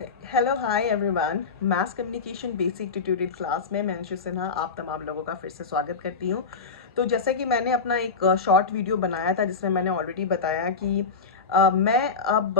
Hello hi everyone. Mass communication basic tutorial class में मैं अंशु सिन्हा आप तमाम लोगों का फिर से स्वागत करती हूँ। तो जैसा कि मैंने अपना एक शॉर्ट वीडियो बनाया था जिसमें मैंने ऑलरेडी बताया कि मैं अब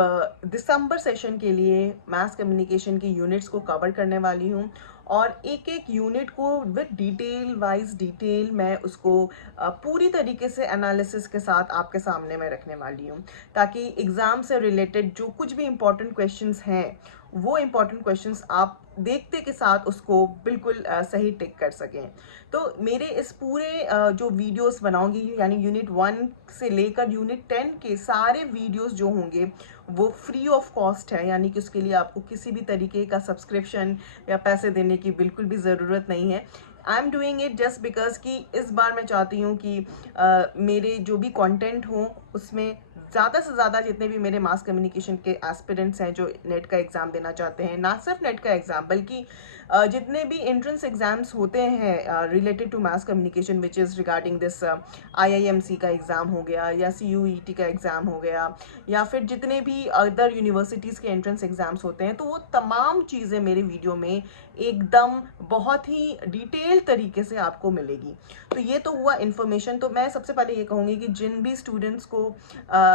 दिसंबर सेशन के लिए मास कम्युनिकेशन की यूनिट्स को कवर करने वाली हूँ और एक एक यूनिट को विद डिटेल मैं उसको पूरी तरीके से एनालिसिस के साथ आपके सामने मैं रखने वाली हूँ, ताकि एग्ज़ाम से रिलेटेड जो कुछ भी इम्पोर्टेंट क्वेश्चंस हैं वो इम्पॉर्टेंट क्वेश्चंस आप देखते के साथ उसको बिल्कुल सही टिक कर सकें। तो मेरे इस पूरे जो वीडियोस बनाऊंगी यानी यूनिट 1 से लेकर यूनिट 10 के सारे वीडियोस जो होंगे वो फ्री ऑफ कॉस्ट है, यानी कि उसके लिए आपको किसी भी तरीके का सब्सक्रिप्शन या पैसे देने की बिल्कुल भी ज़रूरत नहीं है। I am doing it just because कि इस बार मैं चाहती हूँ कि मेरे जो भी कंटेंट हो उसमें ज़्यादा से ज़्यादा जितने भी मेरे मास कम्युनिकेशन के एस्पिरेंट्स हैं जो नेट का एग्ज़ाम देना चाहते हैं, ना सिर्फ नेट का एग्ज़ाम बल्कि जितने भी एंट्रेंस एग्ज़ाम्स होते हैं related to mass communication which is regarding this IIMC का एग्ज़ाम हो गया या सीयूईटी का एग्ज़ाम हो गया या फिर जितने भी अदर यूनिवर्सिटीज़ के एंट्रेंस एग्ज़ाम्स होते हैं, तो वो तमाम चीज़ें मेरे वीडियो में एकदम बहुत ही डिटेल तरीके से आपको मिलेगी। तो ये तो हुआ इन्फॉर्मेशन। तो मैं सबसे पहले ये कहूँगी कि जिन भी स्टूडेंट्स को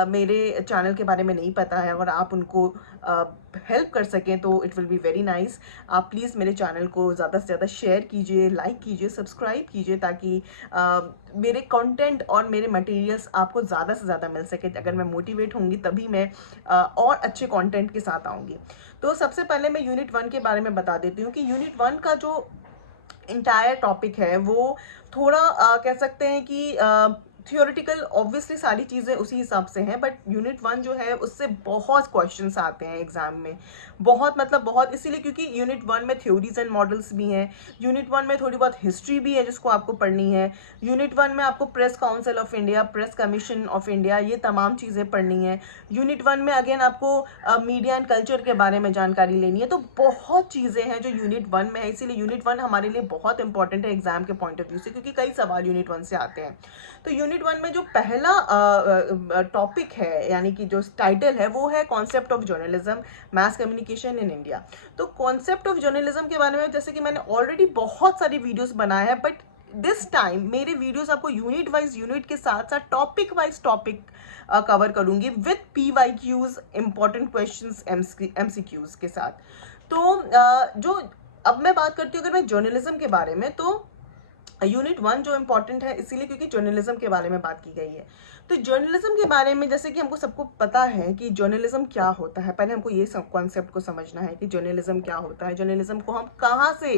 मेरे चैनल के बारे में नहीं पता है और आप उनको हेल्प कर सकें तो it will be very nice. आप प्लीज़ मेरे चैनल को ज़्यादा से ज़्यादा शेयर कीजिए, लाइक कीजिए, सब्सक्राइब कीजिए, ताकि मेरे कंटेंट और मेरे मटेरियल्स आपको ज़्यादा से ज़्यादा मिल सके। अगर मैं मोटिवेट होंगी तभी मैं और अच्छे कंटेंट के साथ आऊँगी। तो सबसे पहले मैं यूनिट 1 के बारे में बता देती हूँ कि यूनिट 1 का जो इंटायर टॉपिक है वो थोड़ा कह सकते हैं कि थियोरिटिकल, ऑब्वियसली सारी चीज़ें उसी हिसाब से हैं, बट यूनिट 1 जो है उससे बहुत क्वेश्चंस आते हैं एग्जाम में, बहुत मतलब बहुत, इसीलिए क्योंकि यूनिट 1 में थ्योरीज एंड मॉडल्स भी हैं, यूनिट 1 में थोड़ी बहुत हिस्ट्री भी है जिसको आपको पढ़नी है, यूनिट 1 में आपको press council of India, press commission of India, ये तमाम चीज़ें पढ़नी है। यूनिट 1 में अगेन आपको मीडिया एंड कल्चर के बारे में जानकारी लेनी है। तो बहुत चीज़ें हैं जो यूनिट 1 में है, इसीलिए यूनिट 1 हमारे लिए बहुत इंपॉर्टेंट है एग्जाम के पॉइंट ऑफ व्यू से, क्योंकि कई सवाल यूनिट 1 से आते हैं। तो यूनिट 1 में जो पहला टॉपिक है यानी कि जो टाइटल है वो है concept of journalism, mass communication in India. तो कॉन्सेप्ट ऑफ जर्नलिज्म के बारे में जैसे कि मैंने ऑलरेडी बहुत सारी वीडियोस बनाए हैं, बट दिस टाइम मेरे वीडियोस आपको यूनिट वाइज यूनिट के साथ साथ टॉपिक वाइज टॉपिक कवर करूंगी with PYQs, important questions, MCQs के साथ। तो जो अब मैं बात करती हूँ अगर मैं जर्नलिज्म के बारे में, तो यूनिट 1 जो इम्पोर्टेंट है इसीलिए क्योंकि जर्नलिज्म के बारे में बात की गई है। तो जर्नलिज्म के बारे में जैसे कि हमको सबको पता है कि जर्नलिज्म क्या होता है, पहले हमको ये कॉन्सेप्ट को समझना है कि जर्नलिज्म क्या होता है, जर्नलिज्म को हम कहाँ से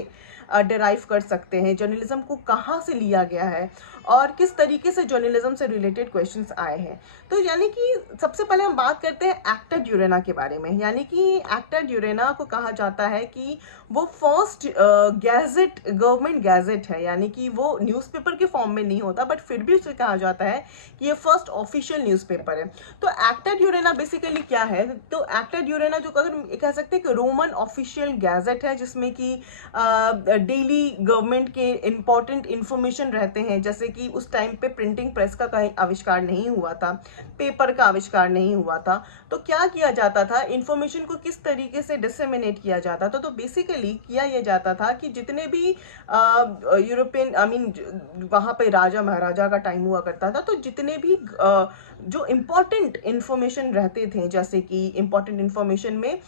डिराइव कर सकते हैं, जर्नलिज्म को कहाँ से लिया गया है और किस तरीके से जर्नलिज्म से रिलेटेड क्वेश्चंस आए हैं। तो यानी कि सबसे पहले हम बात करते हैं एक्टा ड्यूरेना के बारे में। यानी कि एक्टा ड्यूरेना को कहा जाता है कि वो फर्स्ट गैजेट, गवर्नमेंट गैजेट है, यानी कि वो न्यूज़पेपर के फॉर्म में नहीं होता बट फिर भी उसे कहा जाता है कि ये फर्स्ट ऑफिशियल न्यूज़पेपर है। तो एक्टा ड्यूरेना बेसिकली क्या है? तो एक्टा ड्यूरेना जो अगर कह सकते हैं कि रोमन ऑफिशियल गैजेट है जिसमें कि डेली गवर्नमेंट के इंपॉर्टेंट इंफॉर्मेशन रहते हैं, जैसे कि उस टाइम पे प्रिंटिंग प्रेस का कहीं आविष्कार नहीं हुआ था, पेपर का आविष्कार नहीं हुआ था। तो क्या किया जाता था, इंफॉर्मेशन को किस तरीके से डिसेमिनेट किया जाता था? तो बेसिकली किया यह जाता था कि जितने भी यूरोपियन, आई मीन वहाँ पे राजा महाराजा का टाइम हुआ करता था, तो जितने भी जो इम्पोर्टेंट इंफॉर्मेशन रहते थे, जैसे कि इम्पोर्टेंट इंफॉर्मेशन में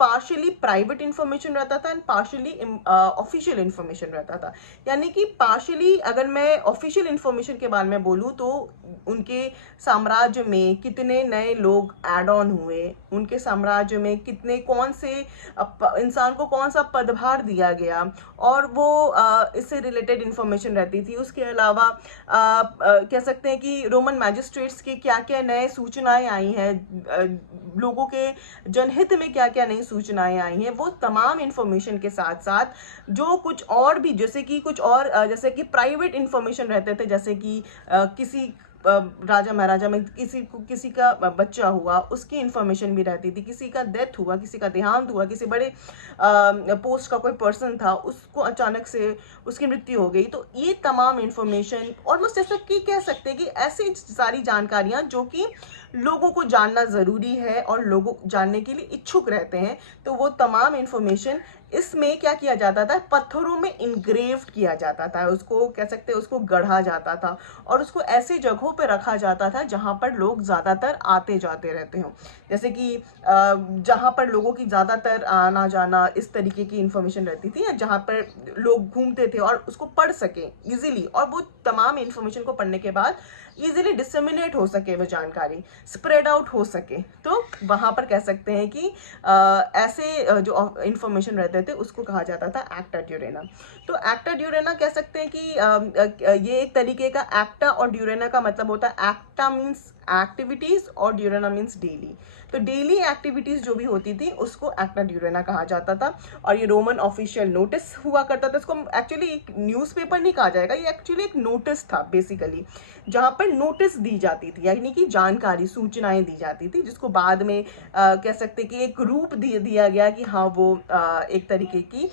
पार्शियली प्राइवेट इंफॉर्मेशन रहता था एंड पार्शियली ऑफिशियल इंफॉर्मेशन रहता था। यानी कि पार्शियली अगर मैं ऑफिशियल इंफॉर्मेशन के बारे में बोलूँ तो उनके साम्राज्य में कितने नए लोग ऐड ऑन हुए, उनके साम्राज्य में कितने, कौन से इंसान को कौन सा पदभार दिया गया, और वो इससे रिलेटेड इंफॉर्मेशन रहती थी। उसके अलावा कह सकते हैं कि रोमन मैजिस्ट्रेट्स के क्या क्या नए सूचनाएं आई हैं, लोगों के जनहित में क्या क्या नई सूचनाएं आई हैं, वो तमाम इंफॉर्मेशन के साथ साथ जो कुछ और भी, जैसे कि कुछ और जैसे कि प्राइवेट इंफॉर्मेशन रहते थे, जैसे कि किसी राजा महाराजा में किसी का बच्चा हुआ उसकी इंफॉर्मेशन भी रहती थी, किसी का डेथ हुआ, किसी का देहांत हुआ, किसी बड़े पोस्ट का कोई पर्सन था उसको अचानक से उसकी मृत्यु हो गई। तो ये तमाम इंफॉर्मेशन ऑलमोस्ट जैसा कि कह सकते हैं कि ऐसी सारी जानकारियां जो कि लोगों को जानना ज़रूरी है और लोगों जानने के लिए इच्छुक रहते हैं, तो वो तमाम इन्फॉर्मेशन इसमें क्या किया जाता था, पत्थरों में इंग्रेव्ड किया जाता था, उसको कह सकते हैं उसको गढ़ा जाता था और उसको ऐसे जगहों पे रखा जाता था जहाँ पर लोग ज़्यादातर आते जाते रहते हों। जैसे कि जहाँ पर लोगों की ज़्यादातर आना जाना इस तरीके की इन्फॉर्मेशन रहती थी, या जहाँ पर लोग घूमते थे और उसको पढ़ सकें इजीली, और वो तमाम इन्फॉर्मेशन को पढ़ने के बाद इजीली डिसमिनेट हो सके, वो जानकारी स्प्रेड आउट हो सके, तो वहाँ पर कह सकते हैं कि ऐसे जो इन्फॉर्मेशन रहते थे उसको कहा जाता था एक्टा ड्यूरेना। तो एक्टा ड्यूरेना कह सकते हैं कि ये एक तरीके का, एक्टा और ड्यूरेना का मतलब होता है, एक्टा मीन्स एक्टिविटीज और ड्यूरेना मीन्स डेली। तो डेली एक्टिविटीज जो भी होती थी उसको एक्टा ड्यूरेना कहा जाता था। और ये रोमन ऑफिशियल नोटिस हुआ करता था, इसको एक्चुअली एक न्यूज़पेपर नहीं कहा जाएगा, ये एक्चुअली एक नोटिस था बेसिकली, जहाँ पर नोटिस दी जाती थी, यानी कि जानकारी सूचनाएं दी जाती थी, जिसको बाद में कह सकते कि एक रूप दिया गया कि हाँ वो एक तरीके की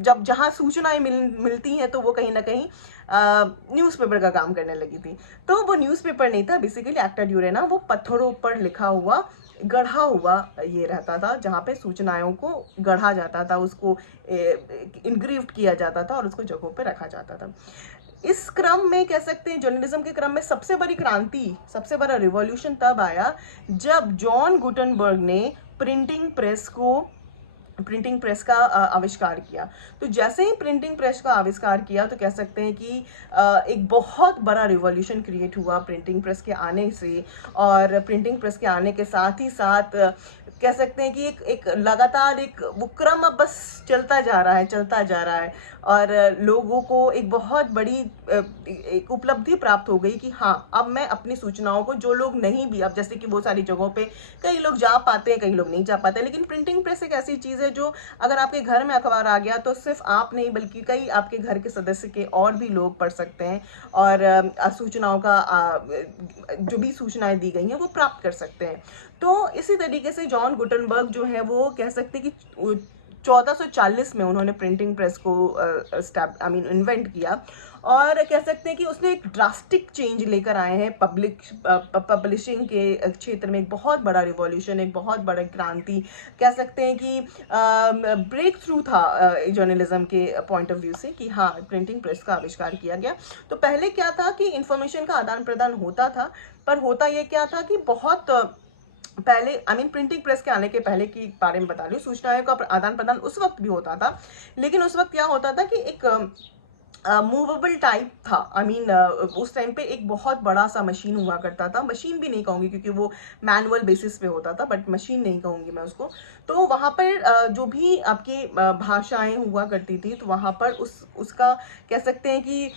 जब जहाँ सूचनाएं मिलती हैं तो वो कहीं ना कहीं न्यूज़पेपर का काम करने लगी थी। तो वो न्यूज़पेपर नहीं था बेसिकली, एक्टा ड्यूरेना वो पत्थरों पर लिखा हुआ, गढ़ा हुआ ये रहता था, जहाँ पे सूचनाओं को गढ़ा जाता था, उसको इनग्रेव्ड किया जाता था और उसको जगहों पे रखा जाता था। इस क्रम में कह सकते हैं जर्नलिज्म के क्रम में सबसे बड़ी क्रांति, सबसे बड़ा रिवॉल्यूशन तब आया जब जॉन गुटनबर्ग ने प्रिंटिंग प्रेस का आविष्कार किया। तो जैसे ही प्रिंटिंग प्रेस का आविष्कार किया तो कह सकते हैं कि एक बहुत बड़ा रिवॉल्यूशन क्रिएट हुआ प्रिंटिंग प्रेस के आने से। और प्रिंटिंग प्रेस के आने के साथ ही साथ कह सकते हैं कि एक लगातार एक वो क्रम अब बस चलता जा रहा है और लोगों को एक बहुत बड़ी एक उपलब्धि प्राप्त हो गई कि हाँ, अब मैं अपनी सूचनाओं को, जो लोग नहीं भी, अब जैसे कि वो सारी जगहों पे कई लोग जा पाते हैं, कई लोग नहीं जा पाते, लेकिन प्रिंटिंग प्रेस एक ऐसी चीज़ है जो अगर आपके घर में अखबार आ गया तो सिर्फ आप नहीं बल्कि कई आपके घर के सदस्य के और भी लोग पढ़ सकते हैं और सूचनाओं का जो भी सूचनाएं दी गई हैं वो प्राप्त कर सकते हैं। तो इसी तरीके से जॉन गुटनबर्ग जो है वो कह सकते हैं कि 1440 में उन्होंने प्रिंटिंग प्रेस को इन्वेंट किया और कह सकते हैं कि उसने एक ड्रास्टिक चेंज लेकर आए हैं पब्लिशिंग के क्षेत्र में। एक बहुत बड़ा रिवॉल्यूशन, एक बहुत बड़ा क्रांति कह सकते हैं कि ब्रेक थ्रू था जर्नलिज्म के पॉइंट ऑफ व्यू से कि हाँ, प्रिंटिंग प्रेस का आविष्कार किया गया। तो पहले क्या था कि इंफॉर्मेशन का आदान प्रदान होता था, पर होता ये क्या था कि बहुत पहले प्रिंटिंग प्रेस के आने के पहले की बारे में बता रही हूँ, सूचनाओं का आदान प्रदान उस वक्त भी होता था, लेकिन उस वक्त क्या होता था कि एक मूवेबल टाइप था। उस टाइम पे एक बहुत बड़ा सा मशीन हुआ करता था, मशीन भी नहीं कहूँगी क्योंकि वो मैनुअल बेसिस पे होता था, बट मशीन नहीं कहूँगी मैं उसको। तो वहाँ पर जो भी आपकी भाषाएं हुआ करती थी, तो वहाँ पर उसका कह सकते हैं कि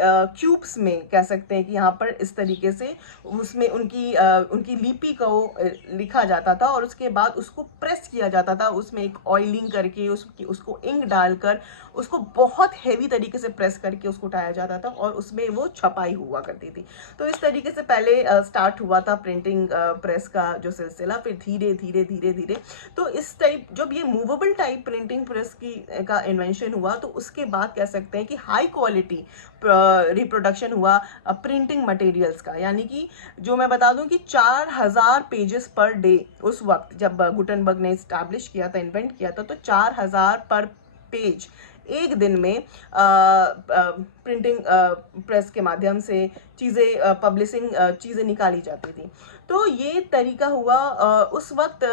क्यूब्स में कह सकते हैं कि यहाँ पर इस तरीके से उसमें उनकी लिपि को लिखा जाता था और उसके बाद उसको प्रेस किया जाता था, उसमें एक ऑयलिंग करके उसको इंक डालकर उसको बहुत हैवी तरीके से प्रेस करके उसको उठाया जाता था और उसमें वो छपाई हुआ करती थी। तो इस तरीके से पहले स्टार्ट हुआ था प्रिंटिंग प्रेस का जो सिलसिला, फिर धीरे धीरे धीरे धीरे तो इस टाइप जब ये मूवेबल टाइप प्रिंटिंग प्रेस का इन्वेंशन हुआ तो उसके बाद कह सकते हैं कि हाई क्वालिटी रिप्रोडक्शन हुआ प्रिंटिंग मटेरियल्स का। यानी कि जो मैं बता दूं कि 4000 पेजेस पर डे उस वक्त जब गुटनबर्ग ने इस्टेब्लिश किया था, इन्वेंट किया था, तो 4000 पर पेज एक दिन में प्रिंटिंग प्रेस के माध्यम से पब्लिशिंग चीज़ें निकाली जाती थी। तो ये तरीका हुआ। उस वक्त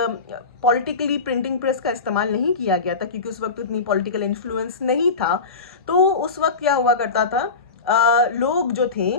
पॉलिटिकली प्रिंटिंग प्रेस का इस्तेमाल नहीं किया गया था क्योंकि उस वक्त उतनी पॉलिटिकल इन्फ्लुएंस नहीं था। तो उस वक्त क्या हुआ करता था, लोग जो थे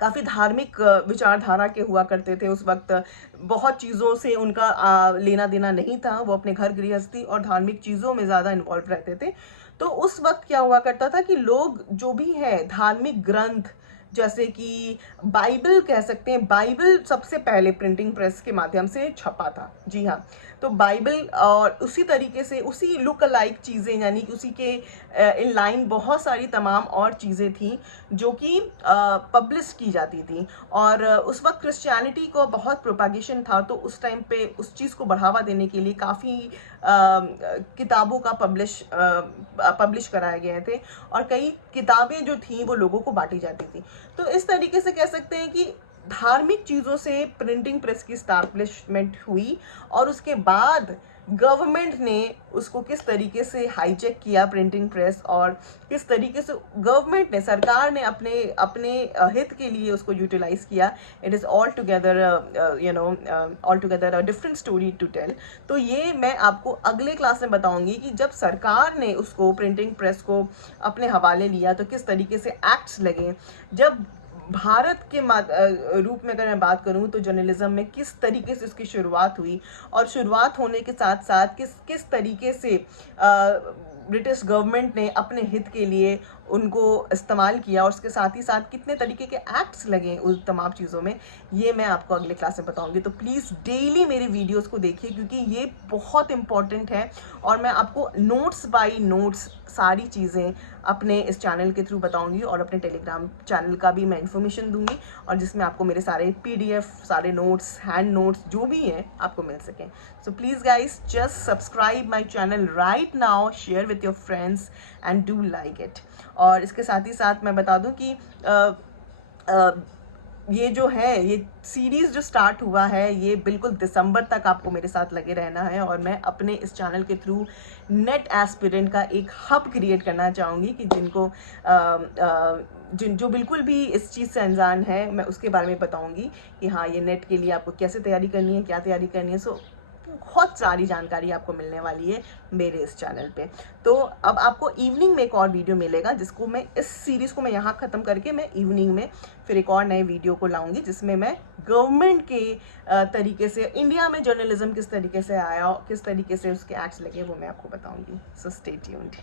काफ़ी धार्मिक विचारधारा के हुआ करते थे। उस वक्त बहुत चीज़ों से उनका लेना देना नहीं था, वो अपने घर गृहस्थी और धार्मिक चीज़ों में ज़्यादा इन्वॉल्व रहते थे। तो उस वक्त क्या हुआ करता था कि लोग जो भी है धार्मिक ग्रंथ जैसे कि बाइबल कह सकते हैं, बाइबल सबसे पहले प्रिंटिंग प्रेस के माध्यम से छपा था। जी हाँ, तो बाइबल और उसी तरीके से उसी लुक अलाइक चीज़ें, यानी कि उसी के इन लाइन बहुत सारी तमाम और चीज़ें थी जो कि पब्लिश की जाती थी। और उस वक्त क्रिश्चियनिटी को बहुत प्रोपागेशन था, तो उस टाइम पे उस चीज़ को बढ़ावा देने के लिए काफ़ी किताबों का पब्लिश कराए गए थे और कई किताबें जो थी वो लोगों को बांटी जाती थी। तो इस तरीके से कह सकते हैं कि धार्मिक चीज़ों से प्रिंटिंग प्रेस की स्टैब्लिशमेंट हुई और उसके बाद गवर्नमेंट ने उसको किस तरीके से हाईजैक किया प्रिंटिंग प्रेस, और किस तरीके से गवर्नमेंट ने, सरकार ने अपने अपने हित के लिए उसको यूटिलाइज किया। It is all together all together a different story to tell. तो ये मैं आपको अगले क्लास में बताऊंगी कि जब सरकार ने उसको प्रिंटिंग प्रेस को अपने हवाले लिया तो किस तरीके से एक्ट्स लगे। जब भारत के रूप में अगर मैं बात करूं तो जर्नलिज्म में किस तरीके से उसकी शुरुआत हुई, और शुरुआत होने के साथ साथ किस किस तरीके से ब्रिटिश गवर्नमेंट ने अपने हित के लिए उनको इस्तेमाल किया, और उसके साथ ही साथ कितने तरीके के एक्ट्स लगे उस तमाम चीज़ों में, ये मैं आपको अगले क्लास में बताऊंगी। तो प्लीज़ डेली मेरे वीडियोस को देखिए क्योंकि ये बहुत इंपॉर्टेंट है, और मैं आपको नोट्स बाय नोट्स सारी चीज़ें अपने इस चैनल के थ्रू बताऊंगी, और अपने टेलीग्राम चैनल का भी मैं इन्फॉर्मेशन दूंगी, और जिसमें आपको मेरे सारे PDF, सारे नोट्स, हैंड नोट्स जो भी हैं आपको मिल सकें। So please guys just subscribe my channel right now, share with your friends and do like it. और इसके साथ ही साथ मैं बता दूं कि ये जो है, ये सीरीज़ जो स्टार्ट हुआ है ये बिल्कुल दिसंबर तक आपको मेरे साथ लगे रहना है, और मैं अपने इस चैनल के थ्रू नेट एस्पिरेंट का एक हब क्रिएट करना चाहूँगी कि जिनको जो बिल्कुल भी इस चीज़ से अनजान है, मैं उसके बारे में बताऊँगी कि हाँ ये नेट के लिए आपको कैसे तैयारी करनी है, क्या तैयारी करनी है। सो बहुत सारी जानकारी आपको मिलने वाली है मेरे इस चैनल पे। तो अब आपको इवनिंग में एक और वीडियो मिलेगा जिसको मैं, इस सीरीज़ को मैं यहाँ ख़त्म करके मैं इवनिंग में फिर एक और नए वीडियो को लाऊंगी जिसमें मैं गवर्नमेंट के तरीके से इंडिया में जर्नलिज्म किस तरीके से आया, किस तरीके से उसके एक्ट्स लगे, वो मैं आपको बताऊंगी। So stay tuned.